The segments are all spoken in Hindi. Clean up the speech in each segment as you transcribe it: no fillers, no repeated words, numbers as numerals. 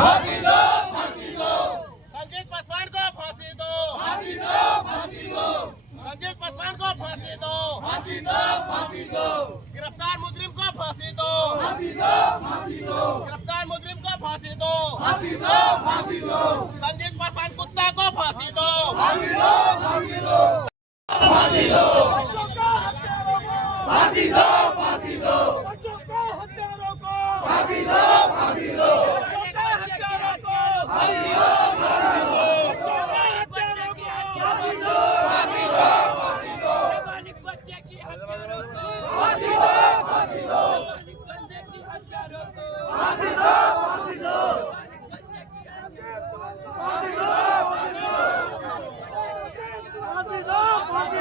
फांसी दो, फांसी दो। संजीव पासवान को फांसी दो, फांसी दो, फांसी दो। संजीव पासवान को फांसी दो, फांसी दो, फांसी दो। गिरफ्तार मुजरिम को फांसी दो, फांसी दो, फांसी दो। गिरफ्तार मुजरिम को फांसी दो, फांसी दो, फांसी दो। संजीव पासवान कुत्ता को फांसी दो, फांसी दो, फांसी दो। फांसी दो, फांसी दो, फांसी दो। फांसी दो, फांसी दो। फांसी दो, फांसी दो। फांसी दो, फांसी दो। फांसी दो, फांसी दो। फांसी दो, फांसी दो। फांसी दो, फांसी दो। फांसी दो, फांसी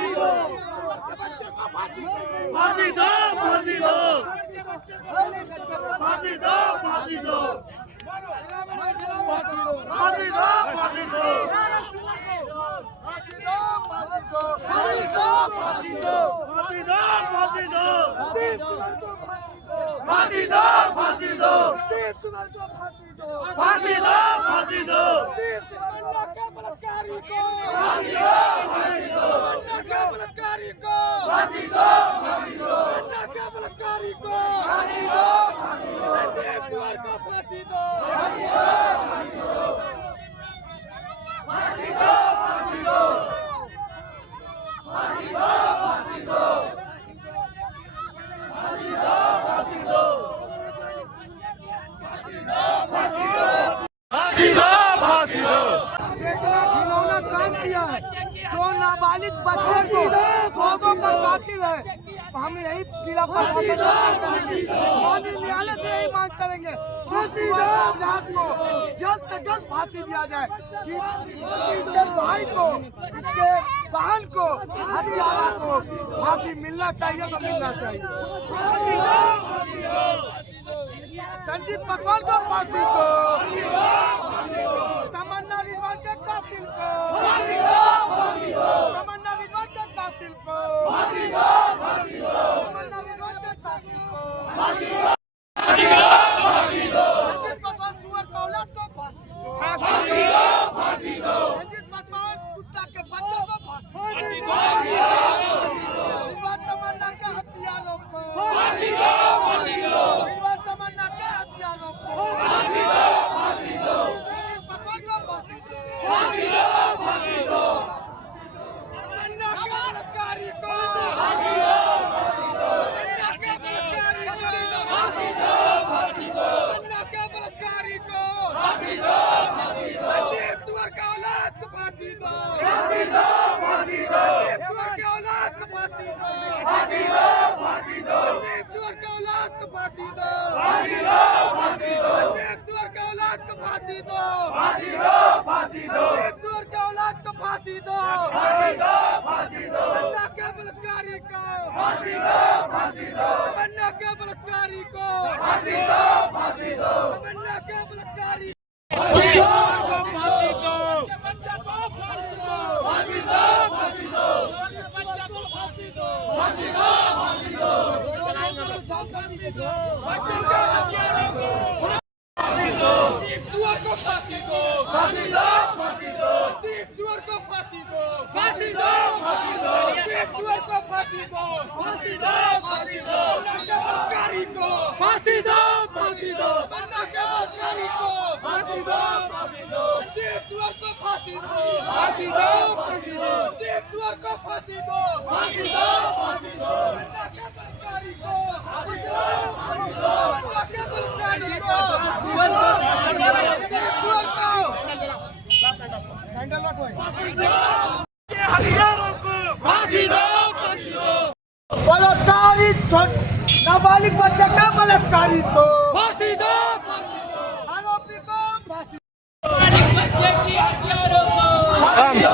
दो। फांसी दो, फांसी दो। फांसी दो, फांसी दो। बलात्कारी को फांसी दो, फांसी दो। बलात्कारी को फांसी दो, फांसी दो। बलात्कारी को फांसी दो, फांसी दो। देवद्वार को फांसी दो। फांसी दो, फांसी दो। फांसी दो, फांसी दो। फांसी दो, फांसी दो। फांसी दो, फांसी दो। फांसी दो, फांसी दो। फांसी दो, फांसी दो। इन्होंने काम किया है जो नाबालिग बच्चे को भोगों का कातिल है। हम यही जिला प्रशासन माननीय न्यायालय से यही मांग करेंगे फांसी को जल्द से जल्द फांसी दिया जाए कि इसके भाई को, इसके बहन को, हत्यारा को फांसी मिलना चाहिए तो मिलना चाहिए। संजीव पासवान को फांसी दो, तमन्ना रिजवान के कातिल को फांसी दो, फांसी दो। तमन्ना रिजवान के कातिल को फांसी दो, फांसी दो। तमन्ना रिजवान के कातिल को फांसी दो, फांसी दो। फांसी दो, संजीव पासवान सुअर का औलाद को फांसी दो, फांसी दो। फांसी दो, संजीव पासवान कुत्ता के बच्चे को फांसी दो, फांसी दो। रिजवान तमन्ना के हत्यारों को फांसी दो, फांसी दो। रिजवान तमन्ना के हत्यारों को फांसी दो, फांसी दो। संजीव पासवान को फांसी दो, फांसी दो, फांसी दो। तमन्ना के बलात्कारी को फांसी दो, फांसी दो। तमन्ना के बलात्कारी को फांसी दो, फांसी दो। तमन्ना के बलात्कारी को फांसी दो, फांसी दो। देवद्वार का औलाद को फांसी दो, फांसी दो, फांसी दो। देवद्वार के औलाद को फांसी दो, फांसी दो, फांसी दो। देवद्वार के औलाद को फांसी दो, फांसी दो, फांसी दो। देवद्वार के औलाद को फांसी दो, फांसी दो, फांसी दो। देवद्वार के औलाद को फांसी दो, फांसी दो, फांसी दो। तमन्ना के बलात्कारी को फांसी दो, फांसी दो। तमन्ना के बलात्कारी को फांसी दो, फांसी दो। तमन्ना के बलात्कारी फांसी दो, फांसी दो, बच्चा को फांसी दो, फांसी दो, फांसी दो। बच्चा को फांसी दो, फांसी दो, फांसी दो। देवद्वार को फांसी दो, फांसी दो, फांसी दो। देवद्वार को फांसी दो, फांसी दो, फांसी दो। देवद्वार को फांसी दो, फांसी दो, फांसी दो। बलात्कारी को फांसी दो, फांसी दो। तमन्ना के बलात्कारी को फांसी दो, फांसी दो। देवद्वार को फांसी दो, फांसी दो, फांसी दो। देवद्वार को फांसी दो, फांसी दो, फांसी दो। तमन्ना के बलात्कारी को फांसी दो, फांसी दो। तमन्ना के बलात्कारी को देवद्वार को हथियारों को फांसी दो, फांसी दो। बलात्कारी नाबालिग बच्चे का बलात्कारी को फांसी दो, फांसी दो। आरोपी को फांसी फांसी दो,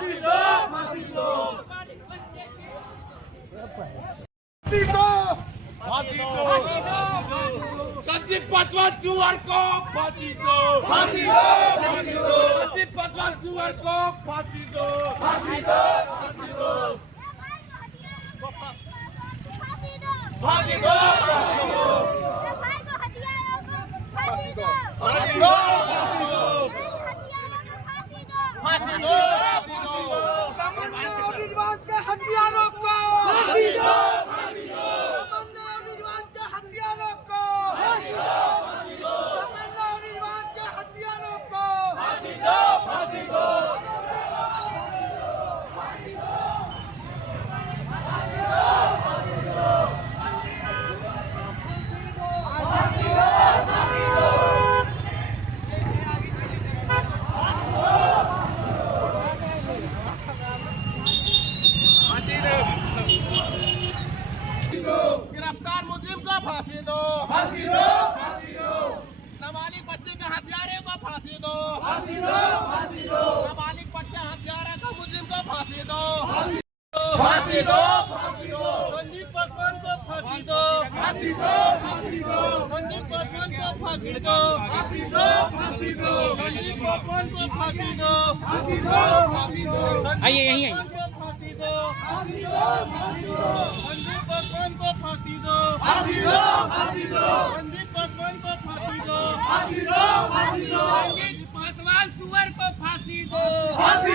फांसी दो फांसी दो फांसी दो संदीप पासवान चूवर को फांसी दो फांसी दो फांसी दो संदीप पासवान चूवर को फांसी दो फांसी दो फांसी दो फांसी दो फांसी दो फांसी दो फांसी दो तमन्ना और रिजवान के हथियारों को फांसी दो तमन्ना और रिजवान के हथियारों को फांसी दो तमन्ना और रिजवान के हथियारों को फांसी दो फांसी दो गिरफ्तार मुजरिम को फांसी दो फांसी दो फांसी दो नाबालिग बच्चे के हत्यारे को फांसी दो फांसी दो फांसी दो नाबालिग बच्चा हत्यारा का मुजरिम को फांसी दो फांसी दो फांसी दो संदीप पासवान को फांसी दो फांसी दो फांसी दो संदीप पासवान को फांसी दो फांसी दो फांसी दो संदीप पासवान को फांसी दो फांसी दो फांसी दो आइए यहीं को फांसी दो फांसी दो फांसी दो संदीप पासवान को फांसी दो फांसी दो फांसी दो संदीप पासवान को फांसी दो फांसी दो फांसी दो संदीप पासवान सुअर को फांसी दो फांसी